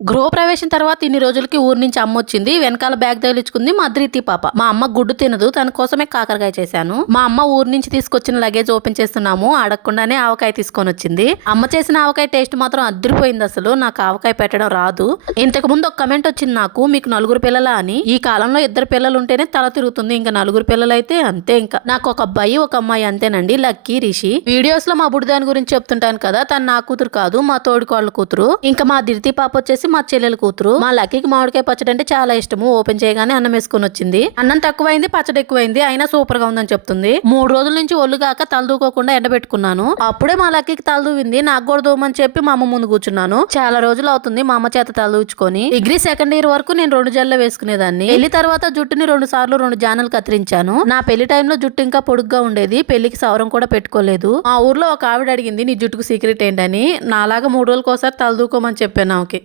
గృహప్రవేశం తర్వాత ఇన్ని రోజులకి ఊరు నుంచి అమ్మ వచ్చింది. వెనకాల బ్యాగ్ తగిలించుకుంది మా ధృతి పాప. మా అమ్మ గుడ్డు తినదు, తన కోసమే కాకరకాయ చేశాను. మా అమ్మ ఊరు నుంచి తీసుకొచ్చిన లగేజ్ ఓపెన్ చేస్తున్నాము. అడగకుండానే ఆవకాయ తీసుకొని వచ్చింది. అమ్మ చేసిన ఆవకాయ టేస్ట్ మాత్రం అద్దరిపోయింది. అసలు నాకు ఆవకాయ పెట్టడం రాదు. ఇంతకు ముందు ఒక కమెంట్ వచ్చింది నాకు, మీకు నలుగురు పిల్లలా అని. ఈ కాలంలో ఇద్దరు పిల్లలు ఉంటేనే తల తిరుగుతుంది, ఇంకా నలుగురు పిల్లలు అయితే అంతే. ఇంకా నాకు ఒక అబ్బాయి ఒక అమ్మాయి అంతేనండి, లక్కీ రిషి. వీడియోస్ లో మా బుడిదాని గురించి చెప్తుంటాను కదా, తను నా కూతురు కాదు, మా తోడికోళ్ళ కూతురు. ఇంకా మా ధృతి పాప వచ్చేసి మా చెల్లెల కూతురు. మా లక్కీకి మామిడికాయ పచ్చడి అంటే చాలా ఇష్టము. ఓపెన్ చేయగానే అన్నం వేసుకొని వచ్చింది. అన్నం తక్కువైంది, పచ్చడి ఎక్కువైంది, అయినా సూపర్ గా ఉందని చెప్తుంది. 3 రోజుల నుంచి ఒళ్ళుగాక తలదూకోకుండా ఎండబెట్టుకున్నాను. అప్పుడే మా లక్కీకి తలదూవింది. నాకు కూడా దూమని చెప్పి మా అమ్మ ముందు కూర్చున్నాను. చాలా రోజులు అవుతుంది మా అమ్మ చేత తలదూచుకొని. డిగ్రీ సెకండ్ ఇయర్ వరకు నేను 2 జడలు వేసుకునేదాన్ని. పెళ్లి తర్వాత జుట్టుని 2 సార్లు 2 జానలు కత్తిరించాను. నా పెళ్లి టైంలో జుట్టు ఇంకా పొడుగ్గా ఉండేది. పెళ్లికి సవరం కూడా పెట్టుకోలేదు. మా ఊర్లో ఒక ఆవిడ అడిగింది, నీ జుట్టుకు సీక్రెట్ ఏంటని. నాలాగా 3 రోజులకోసారి తలదూకోమని చెప్పాను ఆమెకి.